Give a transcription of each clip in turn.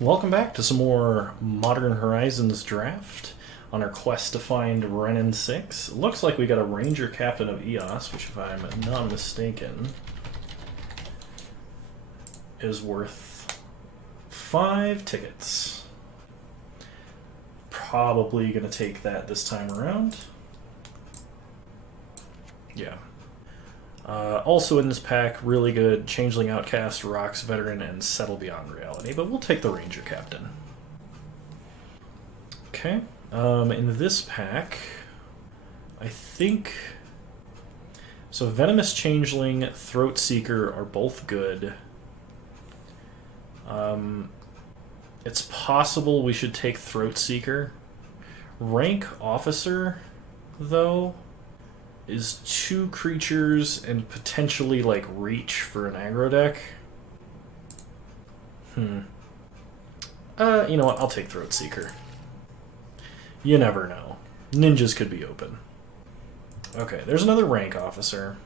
Welcome back to some more Modern Horizons draft on our quest to find Renin 6. It looks like we got a Ranger Captain of Eos, which if I'm not mistaken is worth 5 tickets. Probably going to take that this time around. Yeah. Also in this pack, really good Changeling Outcast, Rocks Veteran, and Settle Beyond Reality, but we'll take the Ranger Captain. Okay, in this pack, I think... So Venomous Changeling, Throat Seeker are both good. It's possible we should take Throat Seeker. Rank Officer, though, is 2 creatures and potentially like reach for an aggro deck. You know what? I'll take Throat Seeker. You never know. Ninjas could be open. Okay, there's another rank officer.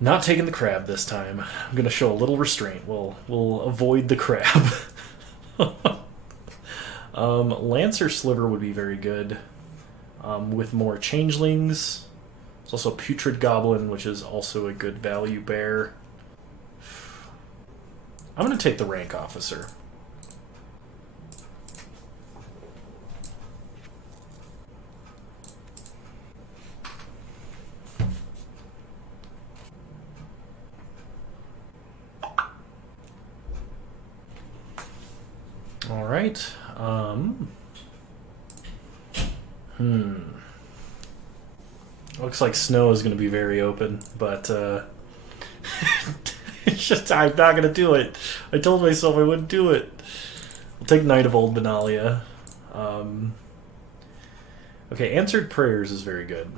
Not taking the crab this time. I'm gonna show a little restraint. We'll avoid the crab. Lancer Sliver would be very good. With more changelings. There's also Putrid Goblin, which is also a good value bear. I'm going to take the rank officer. All right. Looks like Snow is going to be very open, but it's just I'm not going to do it. I told myself I wouldn't do it. We'll take Knight of Old Benalia. Okay, Answered Prayers is very good.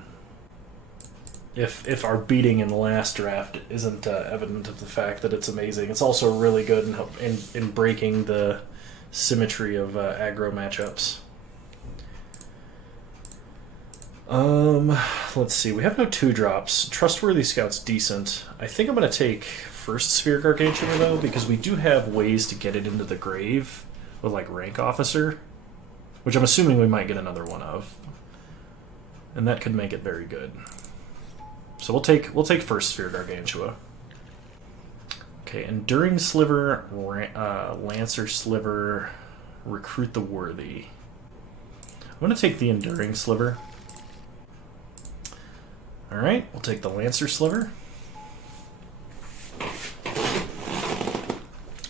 If our beating in the last draft isn't evident of the fact that it's amazing, it's also really good in breaking the symmetry of aggro matchups. Let's see. We have no 2-drops. Trustworthy Scout's decent. I think I'm going to take first Sphere Gargantua, though, because we do have ways to get it into the grave with, like, Rank Officer, which I'm assuming we might get another one of. And that could make it very good. So we'll take first Sphere Gargantua. Okay, Enduring Sliver, Lancer Sliver, Recruit the Worthy. I'm going to take the Enduring Sliver. Alright, we'll take the Lancer Sliver.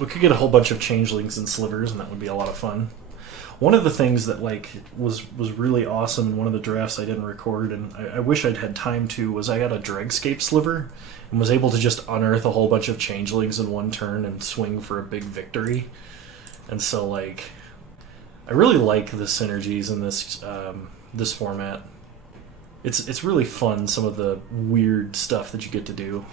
We could get a whole bunch of changelings and slivers, and that would be a lot of fun. One of the things that was really awesome in one of the drafts I didn't record, and I wish I'd had time to, was I got a Dregscape Sliver and was able to just unearth a whole bunch of changelings in one turn and swing for a big victory. And so, I really like the synergies in this this format. It's really fun, some of the weird stuff that you get to do.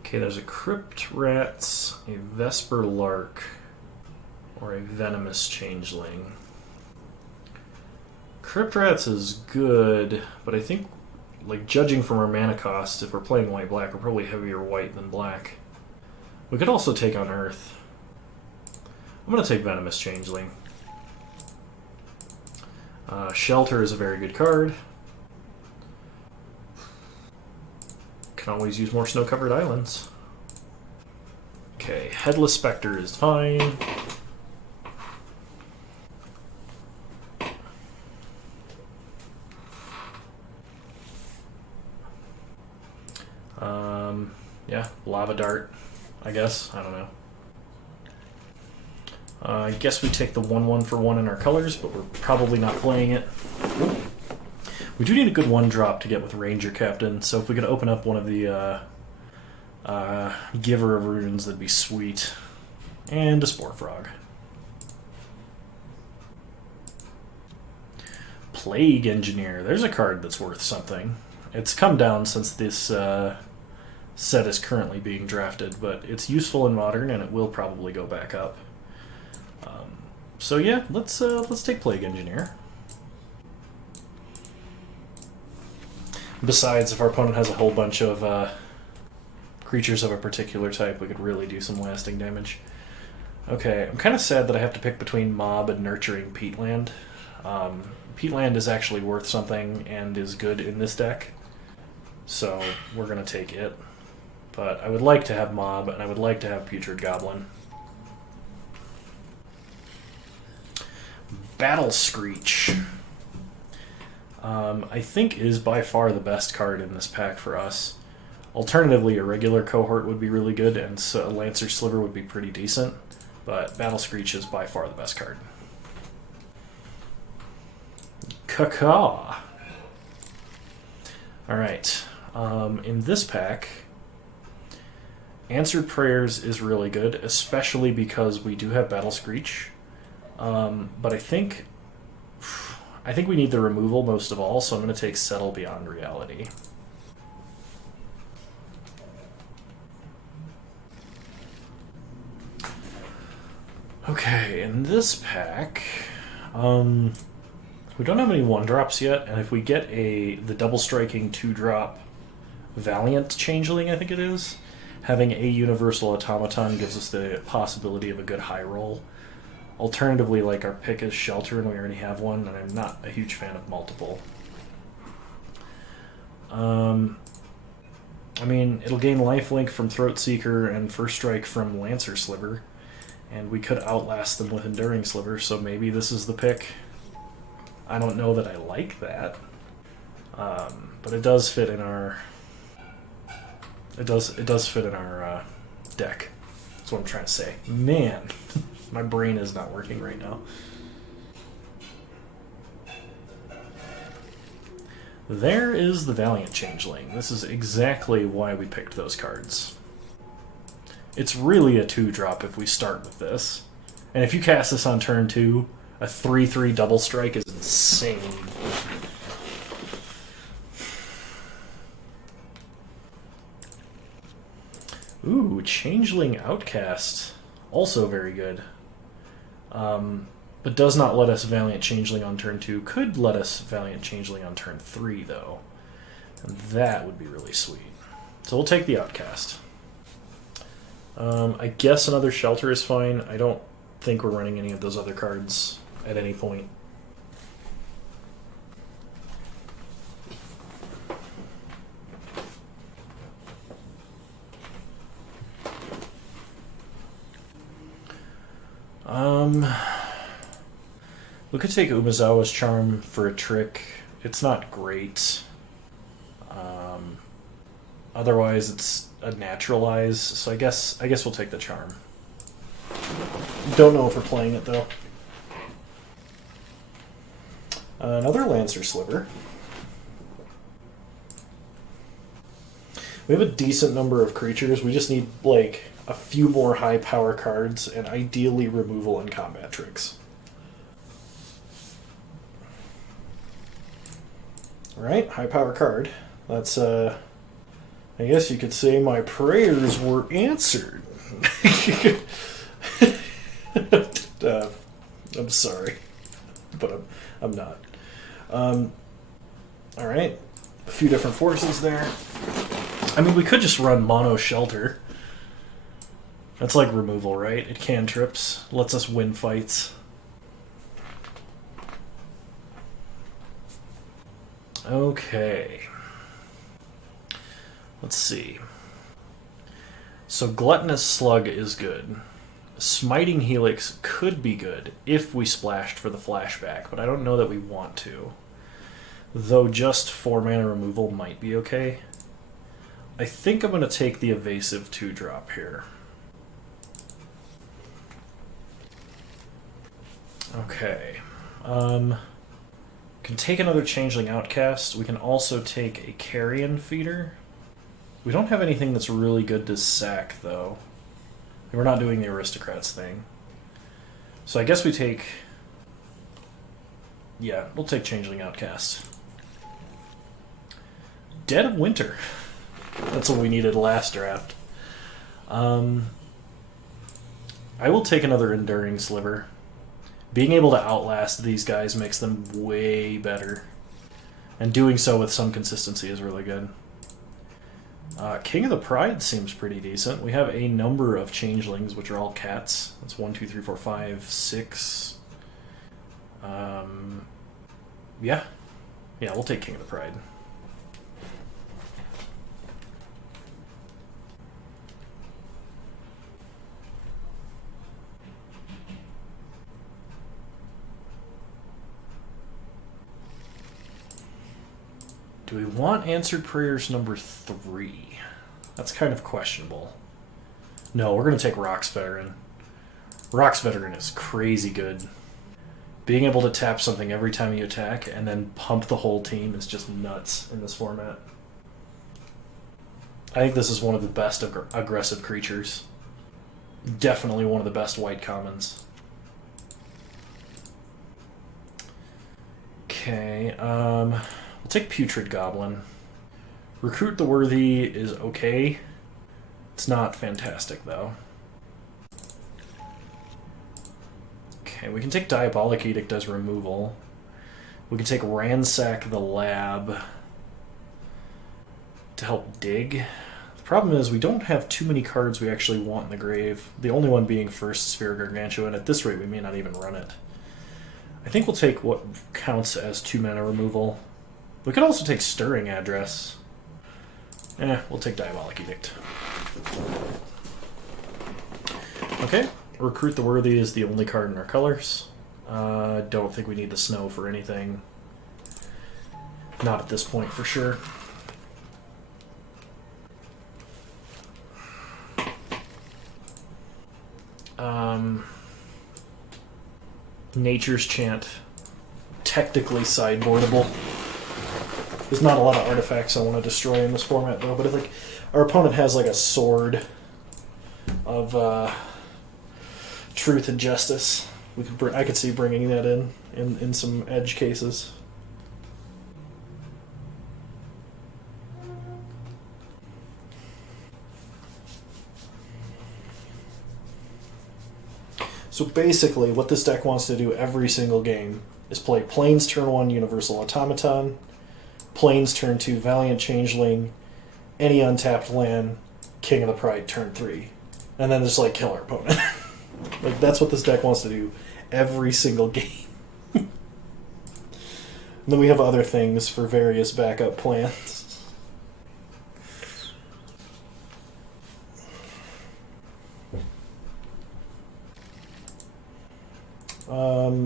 Okay, there's a Crypt Rats, a Vesper Lark, or a Venomous Changeling. Crypt Rats is good, but I think, judging from our mana cost, if we're playing white-black, we're probably heavier white than black. We could also take on Earth. I'm going to take Venomous Changeling. Shelter is a very good card. Can always use more snow-covered islands. Okay, Headless Spectre is fine. Yeah, Lava Dart, I guess. I don't know. I guess we take the 1/1 for 1 in our colors, but we're probably not playing it. We do need a good 1-drop to get with Ranger Captain, so if we could open up one of the Giver of Runes, that'd be sweet. And a Spore Frog. Plague Engineer. There's a card that's worth something. It's come down since this set is currently being drafted, but it's useful in Modern, and it will probably go back up. So yeah, let's take Plague Engineer. Besides, if our opponent has a whole bunch of creatures of a particular type, we could really do some lasting damage. Okay, I'm kind of sad that I have to pick between Mob and Nurturing Peatland. Peatland is actually worth something and is good in this deck, so we're going to take it. But I would like to have Mob, and I would like to have Putrid Goblin. Battle Screech. I think is by far the best card in this pack for us. Alternatively, a regular cohort would be really good, and so a Lancer Sliver would be pretty decent. But Battle Screech is by far the best card. Caca. Alright. In this pack, Answered Prayers is really good, especially because we do have Battle Screech. But I think we need the removal most of all, so I'm going to take Settle Beyond Reality. Okay, in this pack, we don't have any 1-drops yet, and if we get the double striking 2-drop Valiant Changeling, I think it is, having a Universal Automaton gives us the possibility of a good high roll. Alternatively, like, our pick is Shelter, and we already have one, and I'm not a huge fan of multiple. I mean, it'll gain Lifelink from Throat Seeker and First Strike from Lancer Sliver, and we could outlast them with Enduring Sliver, so maybe this is the pick. I don't know that I like that, but it does fit in our. It does fit in our deck. That's what I'm trying to say. Man, my brain is not working right now. There is the Valiant Changeling. This is exactly why we picked those cards. It's really a 2-drop if we start with this. And if you cast this on turn 2, a 3/3 double strike is insane. Ooh, Changeling Outcast. Also very good. But does not let us Valiant Changeling on turn 2. Could let us Valiant Changeling on turn 3, though. And that would be really sweet. So we'll take the Outcast. I guess another Shelter is fine. I don't think we're running any of those other cards at any point. We could take Umezawa's Charm for a trick. It's not great. Otherwise, it's a Naturalize, so I guess we'll take the Charm. Don't know if we're playing it, though. Another Lancer Sliver. We have a decent number of creatures. We just need, like, a few more high power cards, and ideally removal and combat tricks. Alright, high power card. That's, I guess you could say my prayers were answered. I'm sorry, but I'm not. Alright, a few different forces there. I mean, we could just run Mono Shelter. That's like removal, right? It cantrips, lets us win fights. Okay. Let's see. So Gluttonous Slug is good. Smiting Helix could be good if we splashed for the flashback, but I don't know that we want to. Though just 4 mana removal might be okay. I think I'm going to take the Evasive 2-drop here. Okay. Can take another Changeling Outcast. We can also take a Carrion Feeder. We don't have anything that's really good to sack, though. We're not doing the Aristocrats thing. So I guess we take... Yeah, we'll take Changeling Outcast. Dead of Winter. That's what we needed last draft. I will take another Enduring Sliver. Being able to outlast these guys makes them way better. And doing so with some consistency is really good. King of the Pride seems pretty decent. We have a number of changelings, which are all cats. That's 1, 2, 3, 4, 5, 6. Yeah. Yeah, we'll take King of the Pride. Do we want Answered Prayers number 3? That's kind of questionable. No, we're going to take Rock's Veteran. Rock's Veteran is crazy good. Being able to tap something every time you attack and then pump the whole team is just nuts in this format. I think this is one of the best aggressive creatures. Definitely one of the best white commons. Okay, we'll take Putrid Goblin. Recruit the Worthy is okay. It's not fantastic, though. Okay, we can take Diabolic Edict as removal. We can take Ransack the Lab to help dig. The problem is we don't have too many cards we actually want in the grave. The only one being First Sphere Gargantua, and at this rate we may not even run it. I think we'll take what counts as 2 mana removal. We could also take Stirring Address. We'll take Diabolic Edict. Okay, Recruit the Worthy is the only card in our colors. Don't think we need the snow for anything. Not at this point, for sure. Nature's Chant. Technically sideboardable. There's not a lot of artifacts I want to destroy in this format, though. But if like our opponent has like a sword of truth and justice, we could I could see bringing that in some edge cases. So basically, what this deck wants to do every single game is play Plains turn 1 Universal Automaton, Plains turn 2 Valiant Changeling, any untapped land, King of the Pride turn 3, and then just like kill our opponent. Like that's what this deck wants to do every single game. And then we have other things for various backup plans.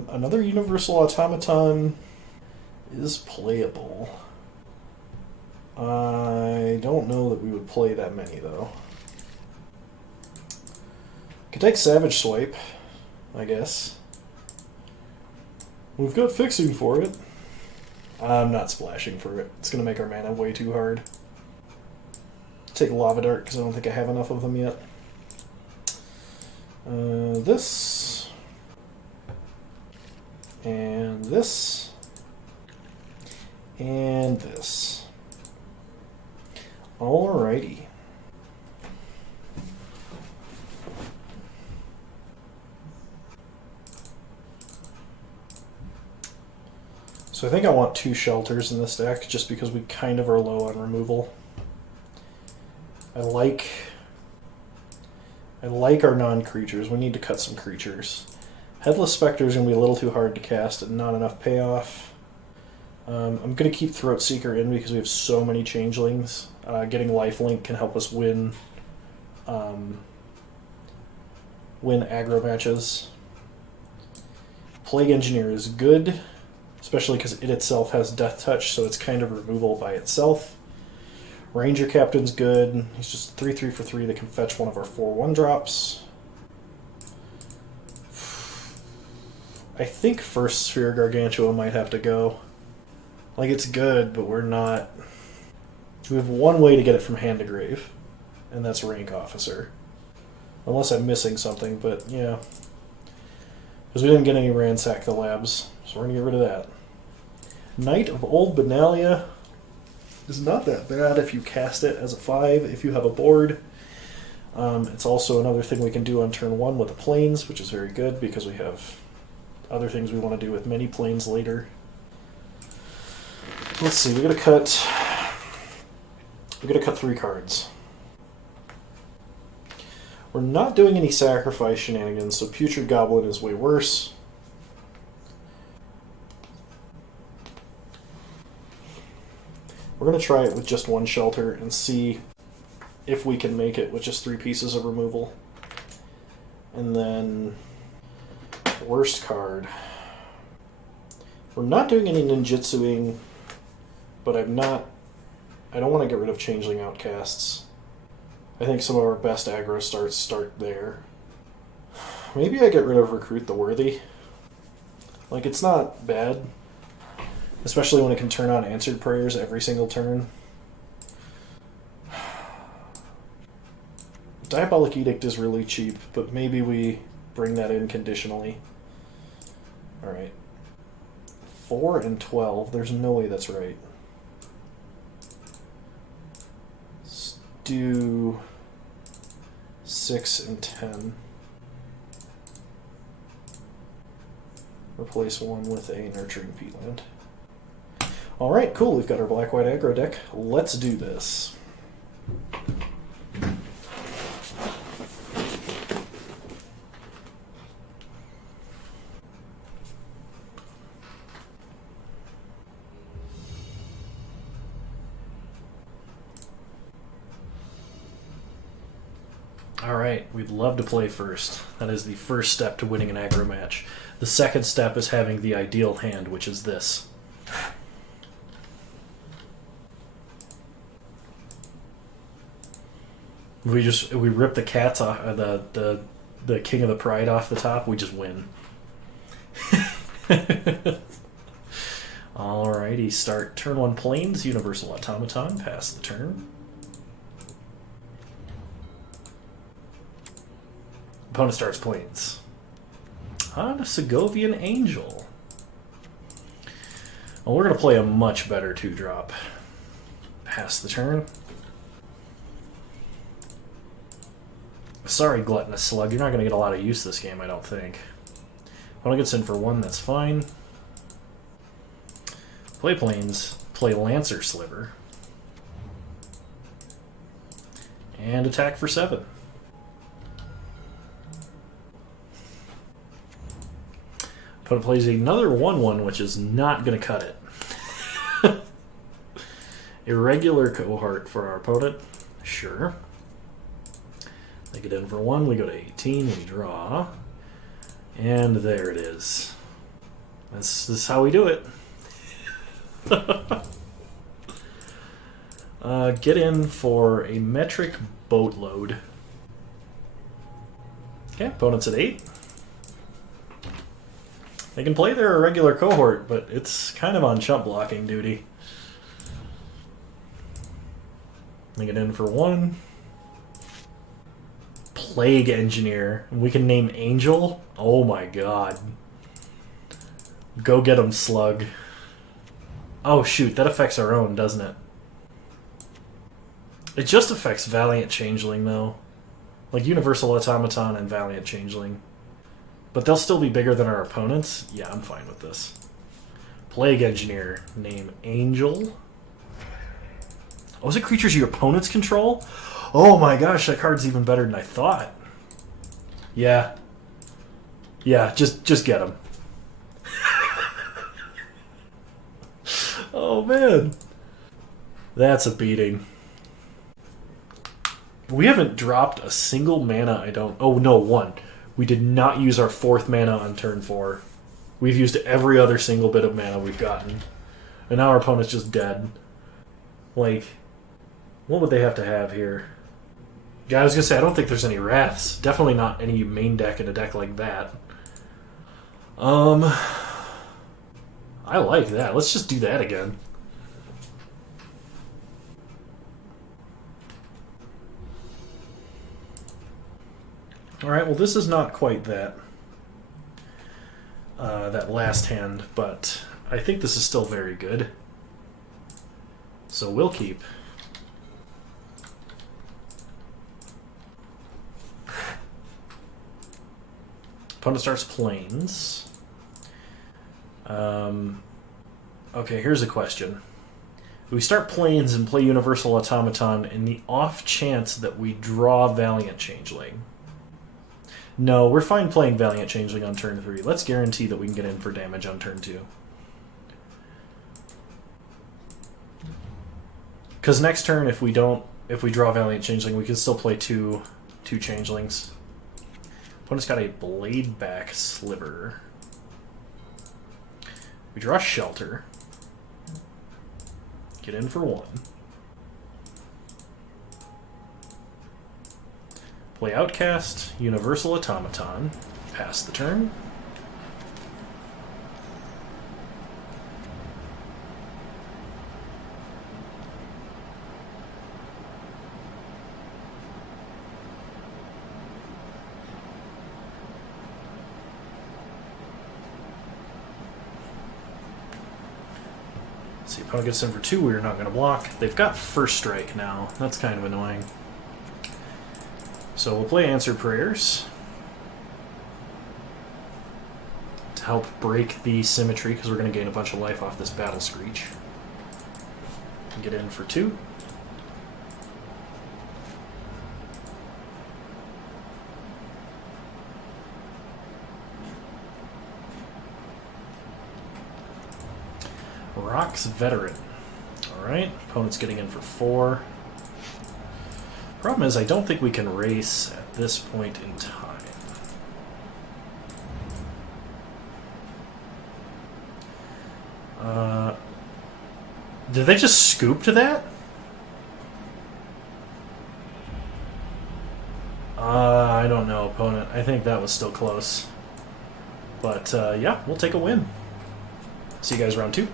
Another Universal Automaton is playable. I don't know that we would play that many, though. Could take Savage Swipe, I guess. We've got fixing for it. I'm not splashing for it. It's going to make our mana way too hard. Take Lava Dart, because I don't think I have enough of them yet. This... and this, and this. Alrighty. So I think I want 2 shelters in this deck, just because we kind of are low on removal. I like our non-creatures. We need to cut some creatures. Headless Spectre is going to be a little too hard to cast and not enough payoff. I'm going to keep Throat Seeker in because we have so many changelings. Getting Lifelink can help us win aggro matches. Plague Engineer is good, especially because it itself has Death Touch, so it's kind of removal by itself. Ranger Captain's good. He's just 3/3 for 3 that can fetch one of our 4/1 drops. I think First Sphere Gargantua might have to go. Like, it's good, but we're not... We have one way to get it from hand to grave, and that's Rank Officer. Unless I'm missing something, but yeah. Because we didn't get any Ransack the Labs, so we're going to get rid of that. Knight of Old Benalia is not that bad if you cast it as a 5, if you have a board. It's also another thing we can do on turn 1 with the Plains, which is very good because we have... other things we want to do with many planes later. Let's see, we gotta cut 3 cards. We're not doing any sacrifice shenanigans, so Putrid Goblin is way worse. We're going to try it with just 1 shelter and see if we can make it with just 3 pieces of removal. And then, worst card. We're not doing any ninjutsuing, but I don't want to get rid of Changeling Outcasts. I think some of our best aggro start there. Maybe I get rid of Recruit the Worthy. Like, it's not bad. Especially when it can turn on answered prayers every single turn. Diabolic Edict is really cheap, but maybe we bring that in conditionally. Alright. 4 and 12. There's no way that's right. Let's do 6 and 10. Replace 1 with a Nurturing Peatland. Alright, cool. We've got our black-white aggro deck. Let's do this. Alright, we'd love to play first. That is the first step to winning an aggro match. The second step is having the ideal hand, which is this. We rip the cats off, the King of the Pride off the top, we just win. Alrighty, start turn 1 planes, Universal Automaton, pass the turn. Opponent starts planes. On a Segovian Angel. Well, we're going to play a much better 2-drop. Pass the turn. Sorry, Gluttonous Slug, you're not going to get a lot of use this game, I don't think. Opponent gets in for 1, that's fine. Play planes, play Lancer Sliver. And attack for 7. Opponent plays another 1/1, which is not going to cut it. Irregular Cohort for our opponent. Sure. They get in for 1, we go to 18, we draw. And there it is. This is how we do it. Get in for a metric boatload. Okay, opponent's at 8. They can play their irregular cohort, but it's kind of on chump blocking duty. They get in for 1. Plague Engineer. We can name Angel. Oh my god. Go get him, Slug. Oh shoot, that affects our own, doesn't it? It just affects Valiant Changeling, though. Like Universal Automaton and Valiant Changeling. But they'll still be bigger than our opponents. Yeah, I'm fine with this. Plague Engineer. Name Angel. Oh, is it creatures your opponents control? Oh my gosh, that card's even better than I thought. Yeah. Yeah, just get him. Oh man. That's a beating. We haven't dropped a single mana, I don't... Oh no, 1. We did not use our 4th mana on turn 4. We've used every other single bit of mana we've gotten. And now our opponent's just dead. Like, what would they have to have here? Yeah, I was going to say, I don't think there's any Wraths. Definitely not any main deck in a deck like that. I like that. Let's just do that again. Alright, well this is not quite that. That last hand, but I think this is still very good. So we'll keep. Opponent starts planes. Okay, here's a question. We start Plains and play Universal Automaton in the off chance that we draw Valiant Changeling. No, we're fine playing Valiant Changeling on turn 3. Let's guarantee that we can get in for damage on turn 2. Because next turn, if we draw Valiant Changeling, we can still play two Changelings. Opponent's got a Bladeback Sliver. We draw Shelter. Get in for 1. Play Outcast, Universal Automaton. Pass the turn. See, opponent gets in for 2, we're not going to block. They've got First Strike now. That's kind of annoying. So we'll play Answer Prayers to help break the symmetry, because we're going to gain a bunch of life off this Battle Screech. Get in for 2. Rock's Veteran. Alright, opponent's getting in for 4. Problem is, I don't think we can race at this point in time. Did they just scoop to that? I don't know, opponent. I think that was still close. But, yeah, we'll take a win. See you guys round 2.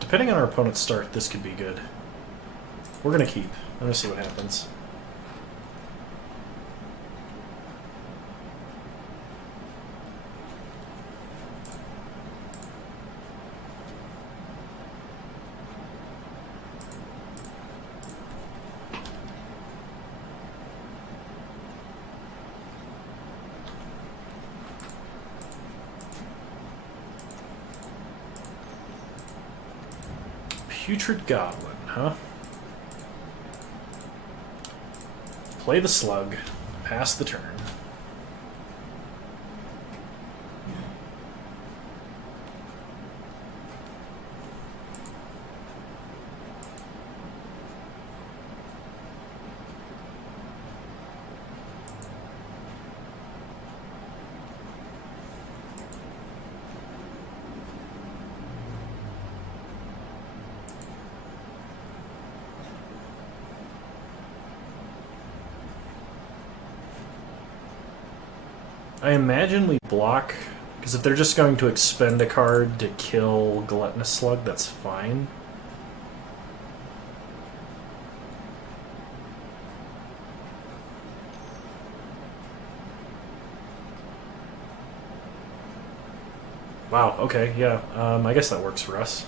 Depending on our opponent's start, this could be good. We're going to keep. I'm going to see what happens. Putrid Goblin, huh? Play the Slug. Pass the turn. I imagine we block, because if they're just going to expend a card to kill Gluttonous Slug, that's fine. Wow, okay, yeah, I guess that works for us.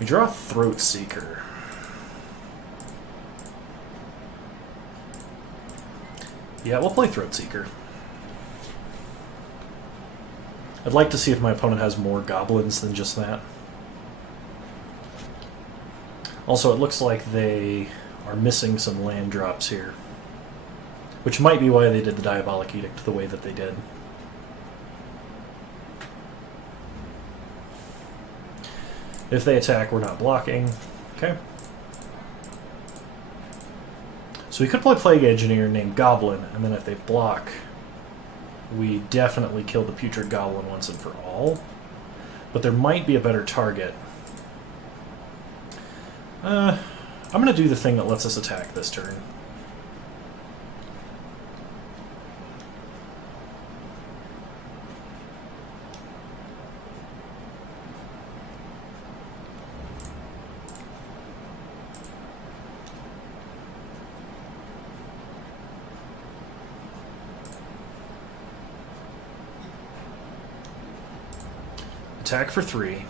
We draw Throat Seeker. Yeah, we'll play Throat Seeker. I'd like to see if my opponent has more goblins than just that. Also, it looks like they are missing some land drops here, which might be why they did the Diabolic Edict the way that they did. If they attack, we're not blocking. Okay. So we could play Plague Engineer named Goblin, and then if they block, we definitely kill the Putrid Goblin once and for all. But there might be a better target. I'm going to do the thing that lets us attack this turn. Attack for 3.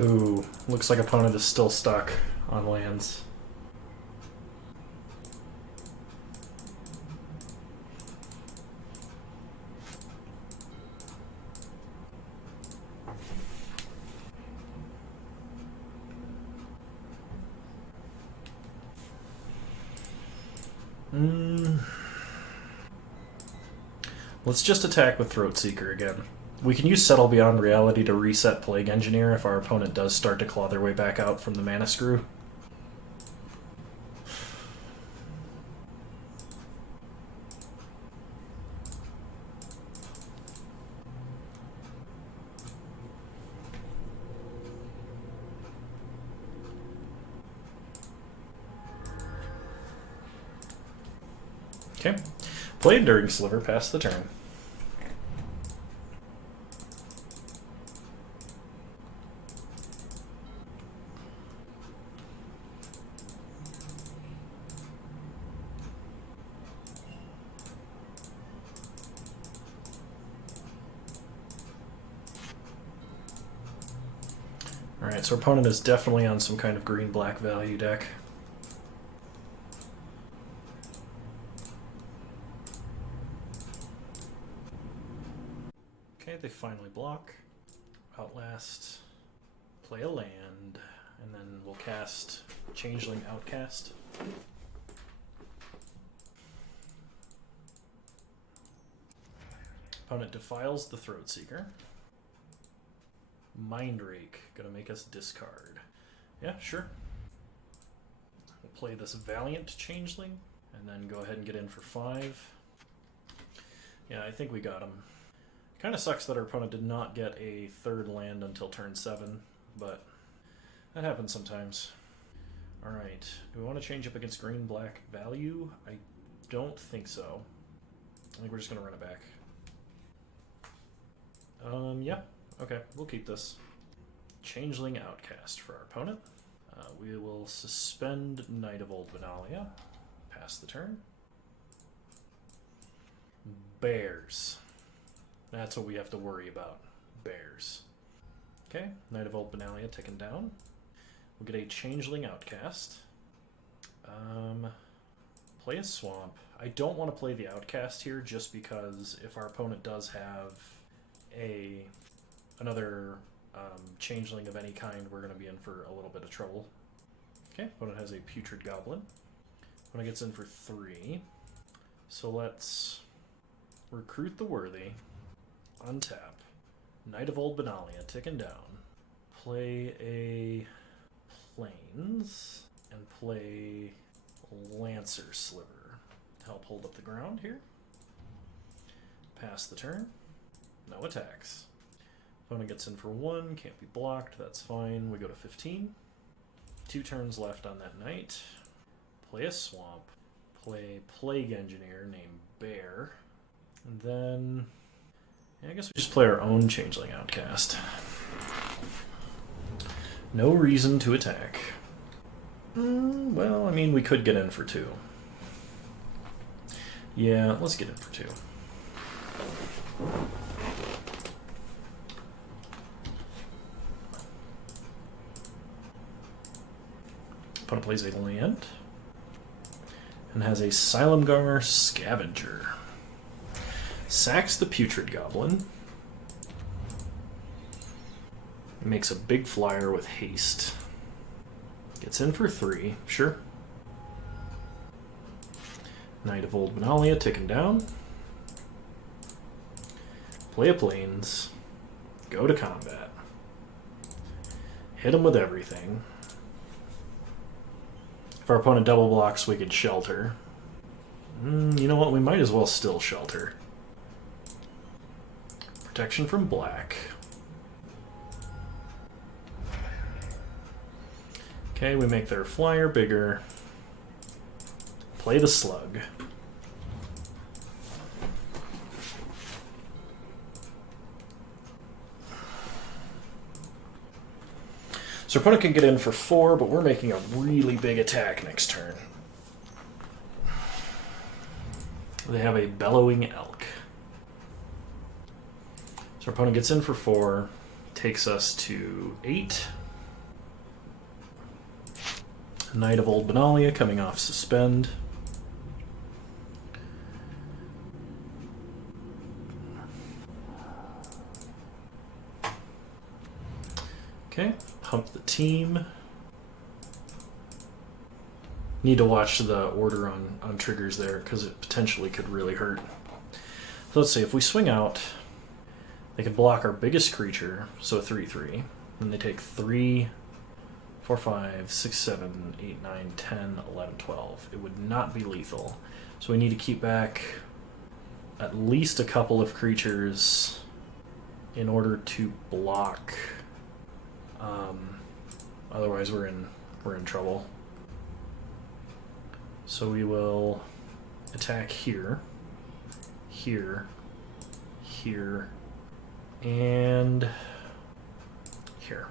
Ooh, looks like opponent is still stuck on lands. Let's just attack with Throatseeker again. We can use Settle Beyond Reality to reset Plague Engineer if our opponent does start to claw their way back out from the Mana Screw. Okay. Play Enduring Sliver, pass the turn. Alright, so our opponent is definitely on some kind of green-black value deck. Okay, they finally block. Outlast. Play a land. And then we'll cast Changeling Outcast. Opponent defiles the Throatseeker. Mind Rake, gonna make us discard. Yeah, sure. We'll play this Valiant Changeling, and then go ahead and get in for 5. Yeah, I think we got him. Kind of sucks that our opponent did not get a 3rd land until turn 7, but that happens sometimes. Alright, do we want to change up against green-black value? I don't think so. I think we're just gonna run it back. Yeah. Okay, we'll keep this. Changeling Outcast for our opponent. We will suspend Knight of Old Benalia. Pass the turn. Bears. That's what we have to worry about. Bears. Okay, Knight of Old Benalia taken down. We'll get a Changeling Outcast. Play a Swamp. I don't want to play the Outcast here just because if our opponent does have another changeling of any kind, we're going to be in for a little bit of trouble. Okay, opponent has a Putrid Goblin. Opponent gets in for 3. So let's recruit the Worthy, untap, Knight of Old Benalia, ticking down, play a Plains, and play Lancer Sliver to help hold up the ground here. Pass the turn. No attacks. Opponent gets in for 1, can't be blocked, that's fine. We go to 15. 2 turns left on that knight. Play a Swamp. Play Plague Engineer named Bear. And then yeah, I guess we just play our own Changeling Outcast. No reason to attack. Well, I mean, we could get in for 2. Yeah, let's get in for 2. Opponent plays a land and has a Silumgar Scavenger. Sacks the Putrid Goblin. Makes a big flyer with haste. Gets in for 3, sure. Knight of Old Benalia ticking down. Play a plains. Go to combat. Hit him with everything. If our opponent double blocks, we could shelter. You know what? We might as well still shelter. Protection from black. Okay, we make their flyer bigger. Play the slug. So our opponent can get in for 4, but we're making a really big attack next turn. They have a bellowing elk. So our opponent gets in for 4, takes us to 8. Knight of Old Benalia coming off suspend. Okay, pump the team. Need to watch the order on triggers there because it potentially could really hurt. So let's see, if we swing out, they can block our biggest creature, so a 3/3. And they take 3, 4, 5, 6, 7, 8, 9, 10, 11, 12. It would not be lethal. So we need to keep back at least a couple of creatures in order to block. Otherwise we're in trouble. So we will attack here, here, here, and here.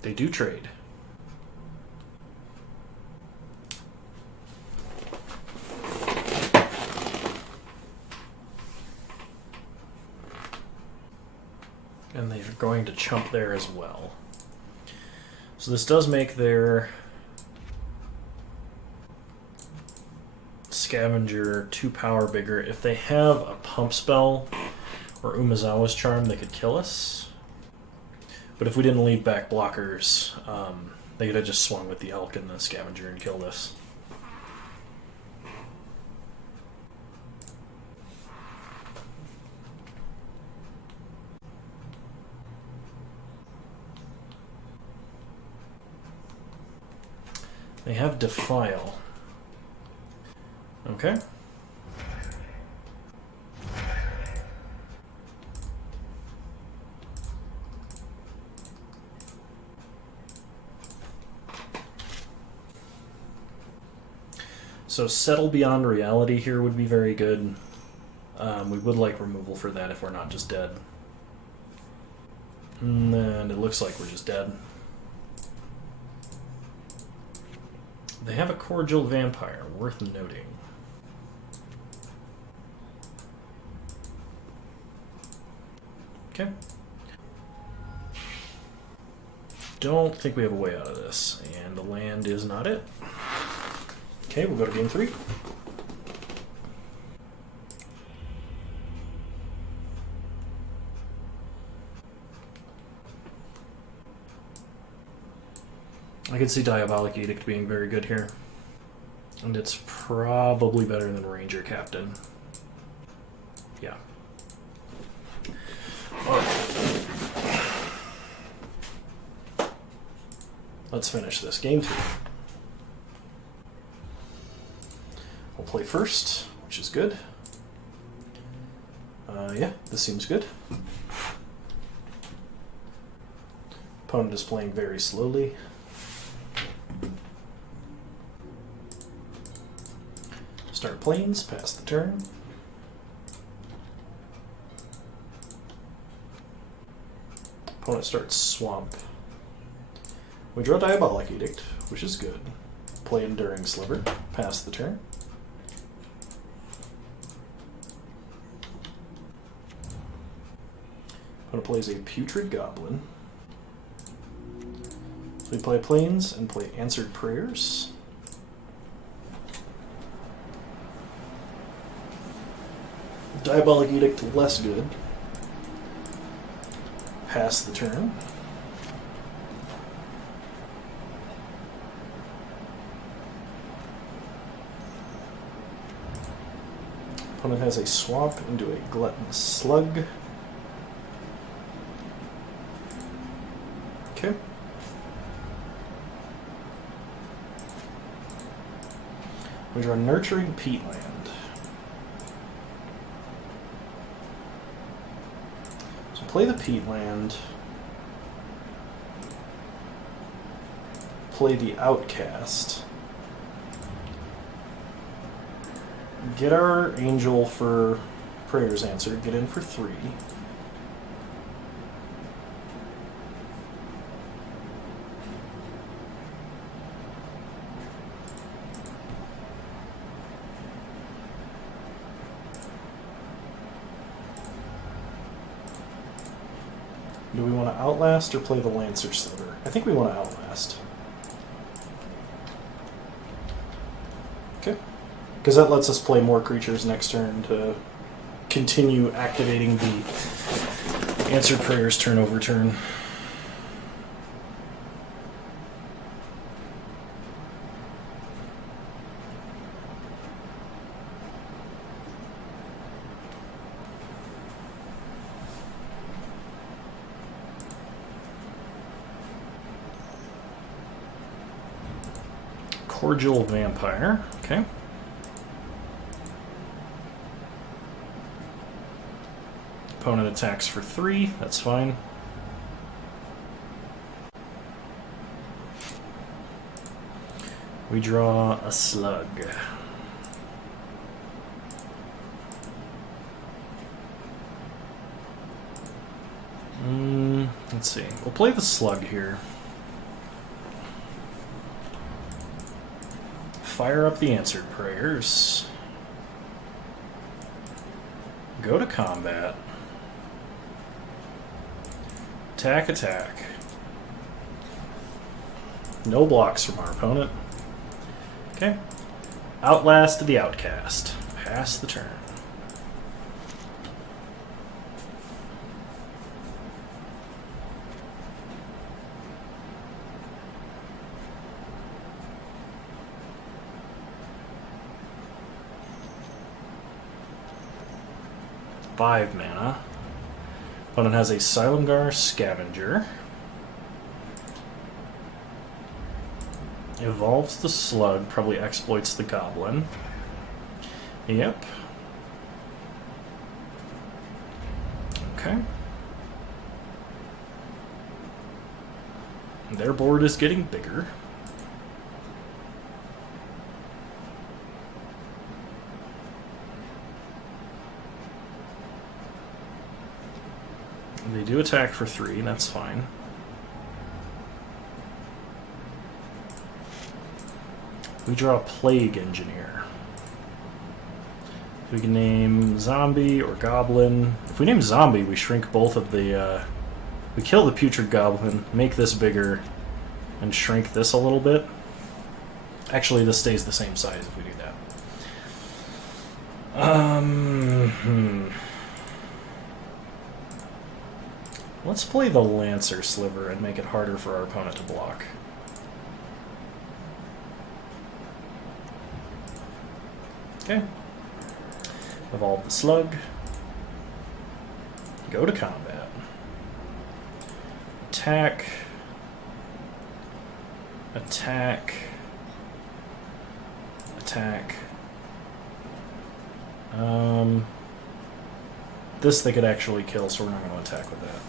They do trade. And they're going to chump there as well. So this does make their scavenger 2 power bigger. If they have a pump spell or Umezawa's charm, they could kill us. But if we didn't leave back blockers, they could have just swung with the elk and the scavenger and killed us. They have Defile. Okay. So Settle Beyond Reality here would be very good. We would like removal for that if we're not just dead. And it looks like we're just dead. They have a Cordial Vampire, worth noting. Okay. Don't think we have a way out of this, and the land is not it. Okay, we'll go to game 3. I can see Diabolic Edict being very good here. And it's probably better than Ranger Captain. Yeah. Alright. Let's finish this. Game 3. We'll play first, which is good. Yeah, this seems good. Opponent is playing very slowly. Start plains, pass the turn. Opponent starts swamp. We draw Diabolic Edict, which is good. Play Enduring Sliver, pass the turn. Opponent plays a Putrid Goblin. We play plains and play Answered Prayers. Diabolic Edict less good. Pass the turn. Opponent has a swamp into a gluttonous slug. Okay. We draw Nurturing Peatland. So play the Peatland. Play the Outcast. Get our Angel for Prayers Answered. Get in for 3. Do we want to Outlast or play the Lancer Sliver? I think we want to Outlast. Okay. Because that lets us play more creatures next turn to continue activating the Answered Prayers turn over turn. Cordial Vampire. Okay. Opponent attacks for 3. That's fine. We draw a slug. Let's see. We'll play the slug here. Fire up the Answered Prayers. Go to combat. Attack, attack. No blocks from our opponent. Okay. Outlast the Outcast. Pass the turn. Five mana. Opponent has a Silumgar Scavenger. Evolves the Slug, probably exploits the Goblin. Yep. Okay. Their board is getting bigger. They do attack for 3, that's fine. We draw a Plague Engineer. We can name Zombie or Goblin. If we name Zombie, we shrink both of the... we kill the Putrid Goblin, make this bigger, and shrink this a little bit. Actually, this stays the same size if we do that. Let's play the Lancer Sliver and make it harder for our opponent to block. Okay. Evolve the Slug. Go to combat. Attack. Attack. Attack. This they could actually kill, so we're not going to attack with that.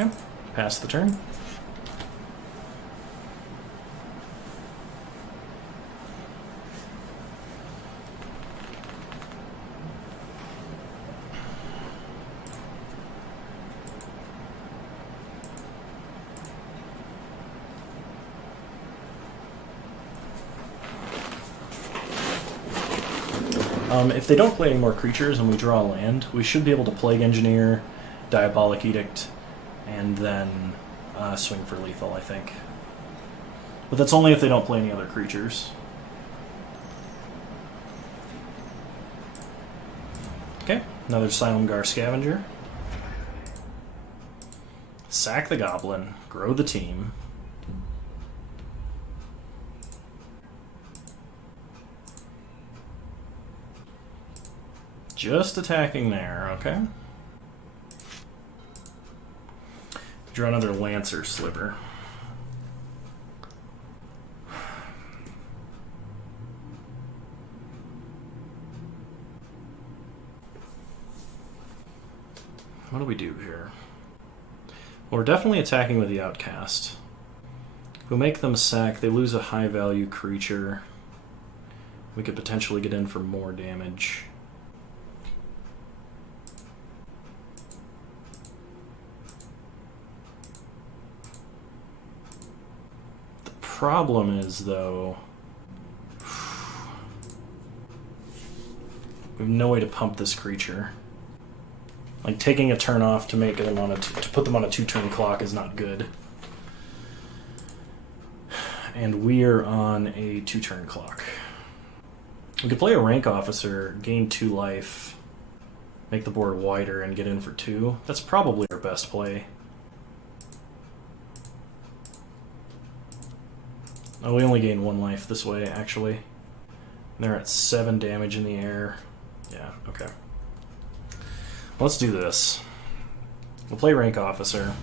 Okay, pass the turn. If they don't play any more creatures and we draw a land, we should be able to Plague Engineer Diabolic Edict, and then swing for lethal, I think. But that's only if they don't play any other creatures. Okay, another Silumgar Scavenger. Sack the Goblin, grow the team. Just attacking there, okay. Draw another Lancer Sliver. What do we do here? Well, we're definitely attacking with the Outcast. If we make them sack, they lose a high-value creature. We could potentially get in for more damage. The problem is, though, we have no way to pump this creature. Like, taking a turn off to make them on to put them on a 2-turn clock is not good. And we're on a 2-turn clock. We could play a Rank Officer, gain 2 life, make the board wider, and get in for 2. That's probably our best play. Oh, we only gain 1 life this way, actually. They're at 7 damage in the air. Yeah, okay. Let's do this. We'll play Rank Officer.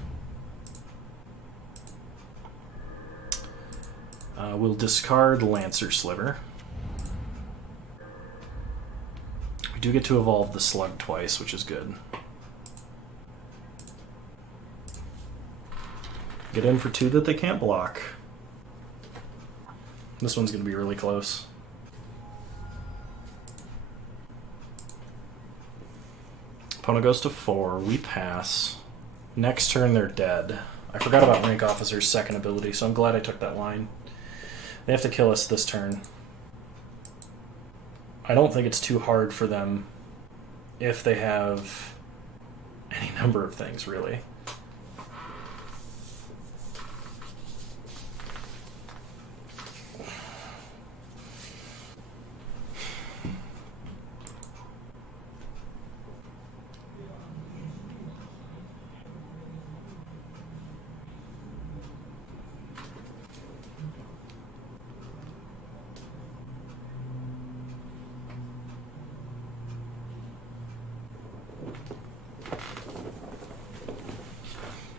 We'll discard Lancer Sliver. We do get to evolve the Slug twice, which is good. Get in for 2 that they can't block. This one's going to be really close. Opponent goes to 4, we pass. Next turn they're dead. I forgot about Rank Officer's second ability, so I'm glad I took that line. They have to kill us this turn. I don't think it's too hard for them if they have any number of things, really.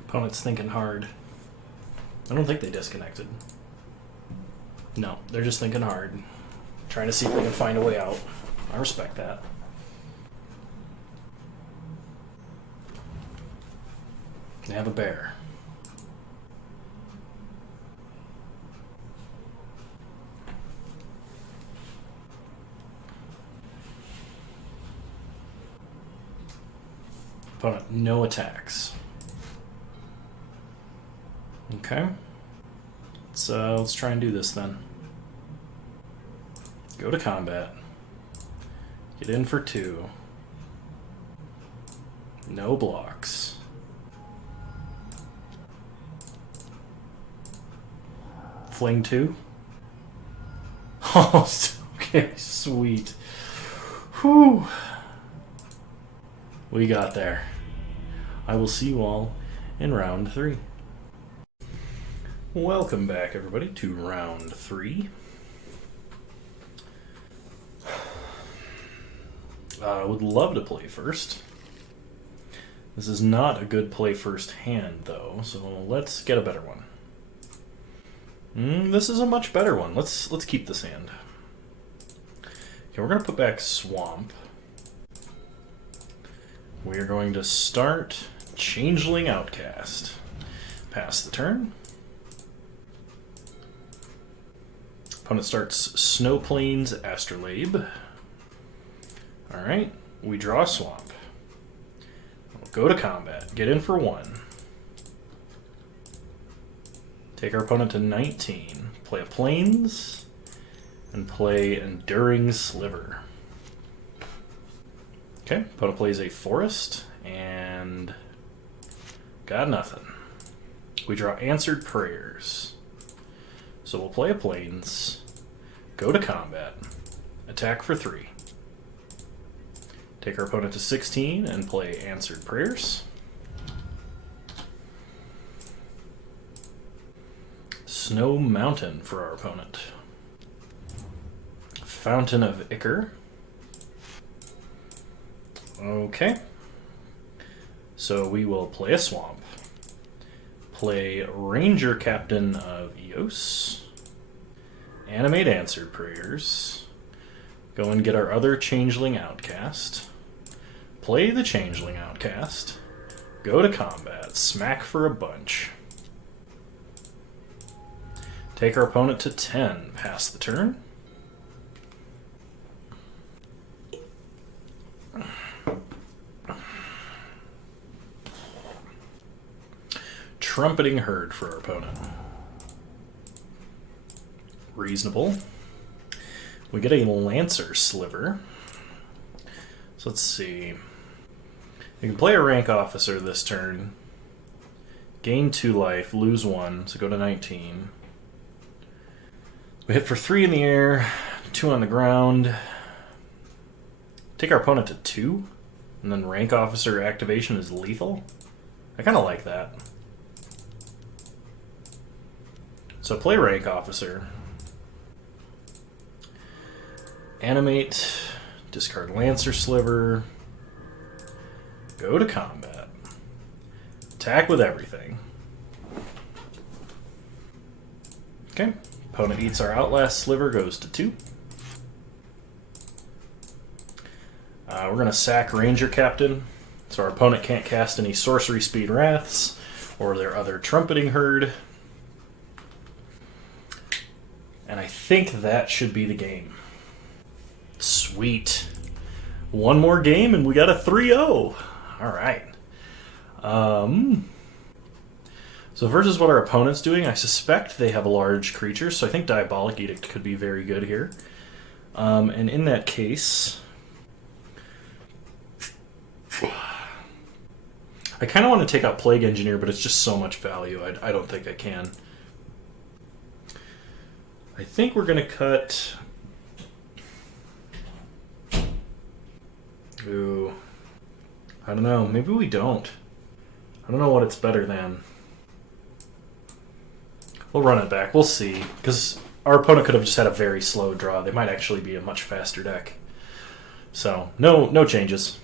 Opponent's thinking hard. I don't think they disconnected. No, they're just thinking hard. Trying to see if they can find a way out. I respect that. They have a bear. Opponent, no attacks. Okay. Let's try and do this then. Go to combat. Get in for 2. No blocks. Fling 2. Oh, okay, sweet. Whew. We got there. I will see you all in round 3. Welcome back, everybody, to round 3. I would love to play first. This is not a good play first hand, though, so let's get a better one. This is a much better one. Let's keep this hand. Okay, we're going to put back Swamp. We are going to start Changeling Outcast. Pass the turn. Opponent starts Snow Plains Astrolabe. Alright, we draw a Swamp. We'll go to combat, get in for 1. Take our opponent to 19. Play a Plains, and play Enduring Sliver. Okay, opponent plays a Forest, and Got nothing. We draw Answered Prayers. So we'll play a Plains, go to combat, attack for 3. Take our opponent to 16 and play Answered Prayers. Snow Mountain for our opponent. Fountain of Ichor. Okay. So we will play a swamp. Play Ranger Captain of Eos. Animate Answered Prayers. Go and get our other Changeling Outcast. Play the Changeling Outcast. Go to combat. Smack for a bunch. Take our opponent to 10. Pass the turn. Trumpeting Herd for our opponent. Reasonable. We get a Lancer Sliver. So let's see. We can play a rank officer this turn. Gain 2 life, lose 1, so go to 19. We hit for 3 in the air, 2 on the ground. Take our opponent to 2, and then rank officer activation is lethal. I kind of like that. So play rank officer. Animate, discard Lancer Sliver. Go to combat. Attack with everything. Okay. Opponent eats our Outlast Sliver, goes to 2. We're going to sack Ranger Captain, so our opponent can't cast any Sorcery Speed Wraths or their other Trumpeting Herd. And I think that should be the game. Sweet. One more game and we got a 3-0. Alright. So versus what our opponent's doing, I suspect they have a large creature, so I think Diabolic Edict could be very good here. And in that case, I kind of want to take out Plague Engineer, but it's just so much value. I don't think I can. I think we're going to cut... Ooh. I don't know. Maybe we don't. I don't know what it's better than. We'll run it back. We'll see. Because our opponent could have just had a very slow draw. They might actually be a much faster deck. So, no changes.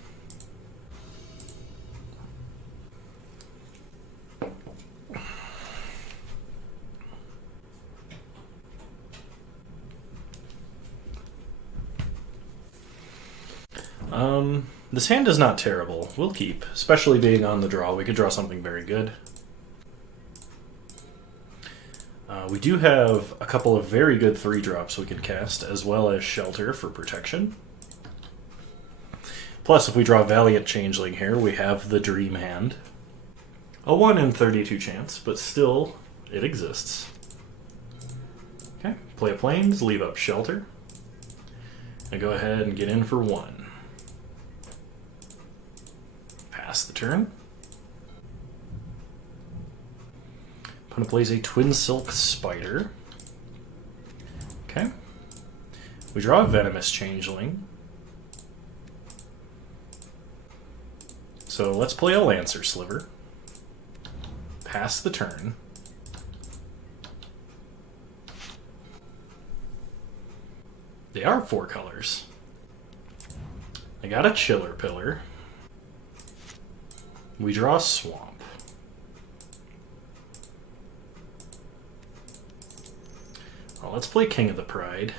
This hand is not terrible. We'll keep, especially being on the draw. We could draw something very good. We do have a couple of very good 3-drops we can cast, as well as Shelter for protection. Plus, if we draw Valiant Changeling here, we have the Dream Hand. A 1 in 32 chance, but still, it exists. Okay, play a Plains, leave up Shelter. And go ahead and get in for 1. Pass the turn. Opponent plays a Twin Silk Spider. Okay. We draw a Venomous Changeling. So let's play a Lancer Sliver. Pass the turn. They are 4 colors. I got a Chiller Pillar. We draw a Swamp. Well, let's play King of the Pride.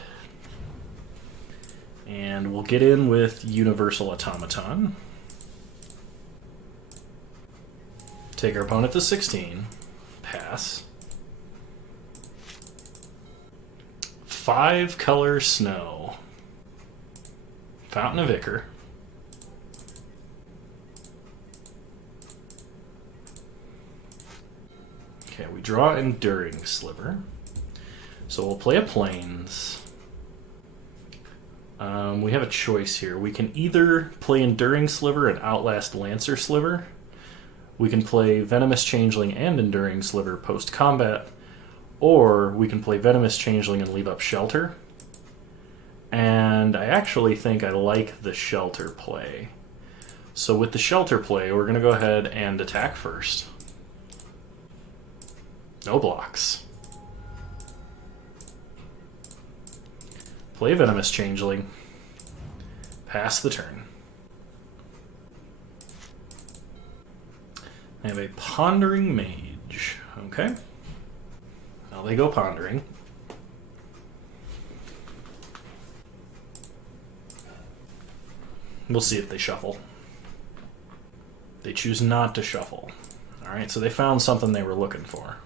And we'll get in with Universal Automaton. Take our opponent to 16. Pass. 5-color Snow. Fountain of Ichor. Okay, we draw Enduring Sliver. So we'll play a Plains. We have a choice here. We can either play Enduring Sliver and Outlast Lancer Sliver, We can play Venomous Changeling and Enduring Sliver post-combat, or we can play Venomous Changeling and leave up Shelter. And I actually think I like the Shelter play. So with the Shelter play, we're going to go ahead and attack first. No blocks. Play Venomous Changeling. Pass the turn. I have a Pondering Mage. Okay. Now they go Pondering. We'll see if they shuffle. They choose not to shuffle. Alright, so they found something they were looking for.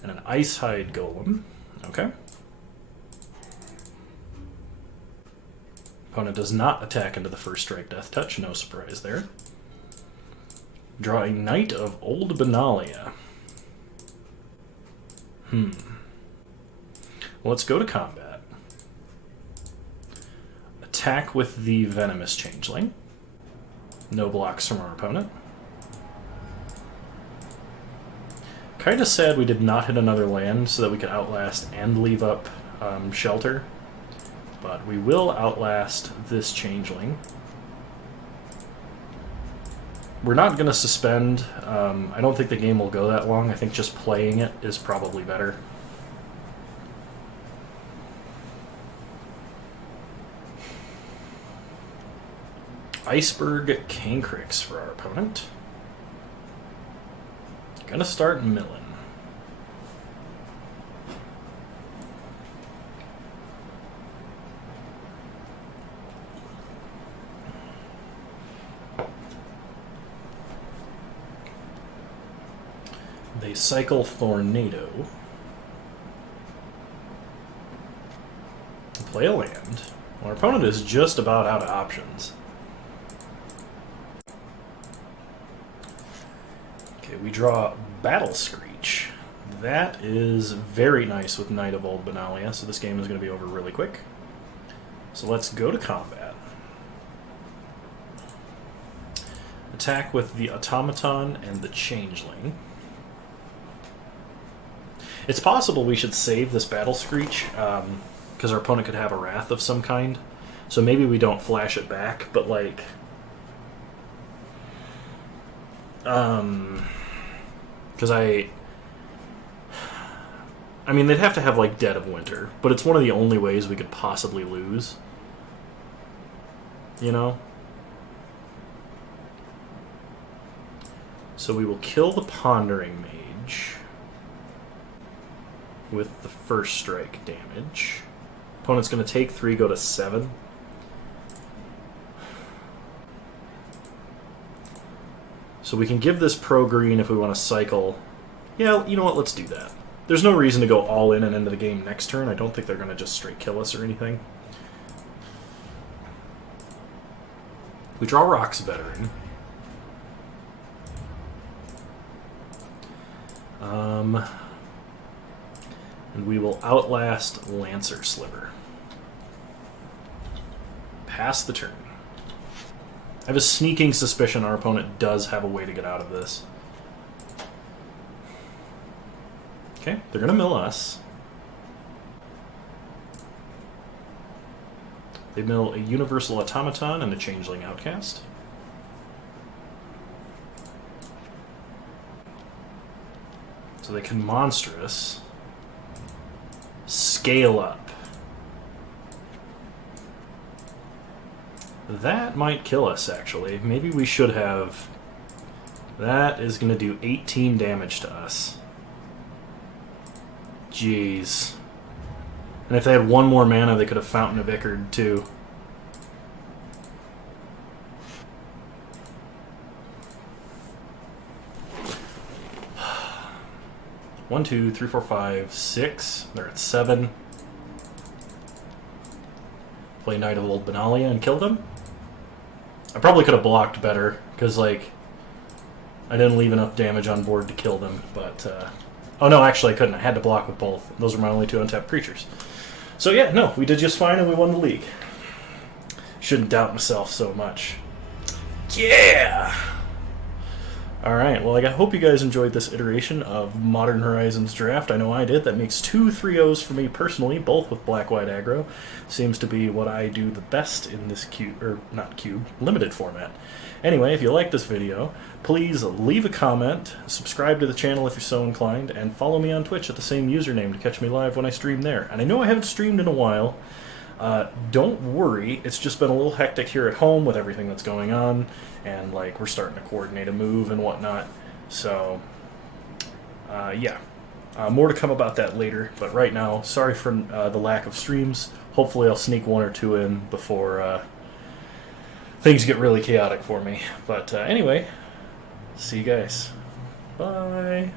And an Icehide Golem. Okay. Opponent does not attack into the first strike Death Touch. No surprise there. Draw a Knight of Old Benalia. Well, let's go to combat. Attack with the Venomous Changeling. No blocks from our opponent. Kind of sad we did not hit another land so that we could outlast and leave up Shelter. But we will outlast this Changeling. We're not going to suspend. I don't think the game will go that long. I think just playing it is probably better. Iceberg Cancrix for our opponent. Gonna start milling. They cycle Tornado. Play a land. Our opponent is just about out of options. Okay, we draw Battle Screech. That is very nice with Knight of Old Benalia, so this game is going to be over really quick. So let's go to combat. Attack with the Automaton and the Changeling. It's possible we should save this Battle Screech, because our opponent could have a Wrath of some kind. So maybe we don't flash it back, but like... Because I mean, they'd have to have, like, Dead of Winter, but it's one of the only ways we could possibly lose. You know? So we will kill the Pondering Mage with the first strike damage. Opponent's going to take 3, go to 7. So we can give this pro-green if we want to cycle. Yeah, you know what, let's do that. There's no reason to go all in and into the game next turn. I don't think they're going to just straight kill us or anything. We draw Rock's Veteran. And we will outlast Lancer Sliver. Pass the turn. I have a sneaking suspicion our opponent does have a way to get out of this. Okay, they're going to mill us. They mill a Universal Automaton and a Changeling Outcast. So they can Monstrous. Scale up. That might kill us, actually. Maybe we should have... That is going to do 18 damage to us. Jeez. And if they had one more mana, they could have Fountain of Ichard, too. One, two, three, four, five, six. They're at 7. Play Knight of Old Benalia and kill them. I probably could have blocked better, because, like, I didn't leave enough damage on board to kill them, but, oh, no, actually I couldn't. I had to block with both. Those were my only 2 untapped creatures. So, yeah, no, we did just fine and we won the league. Shouldn't doubt myself so much. Yeah! Alright, well, I hope you guys enjoyed this iteration of Modern Horizons Draft. I know I did. That makes 2 3-0s for me personally, both with black-white aggro. Seems to be what I do the best in this limited format. Anyway, if you like this video, please leave a comment, subscribe to the channel if you're so inclined, and follow me on Twitch at the same username to catch me live when I stream there. And I know I haven't streamed in a while. Don't worry, it's just been a little hectic here at home with everything that's going on, and like we're starting to coordinate a move and whatnot. So, yeah, more to come about that later. But right now, sorry for the lack of streams. Hopefully, I'll sneak 1 or 2 in before things get really chaotic for me. But anyway, see you guys. Bye.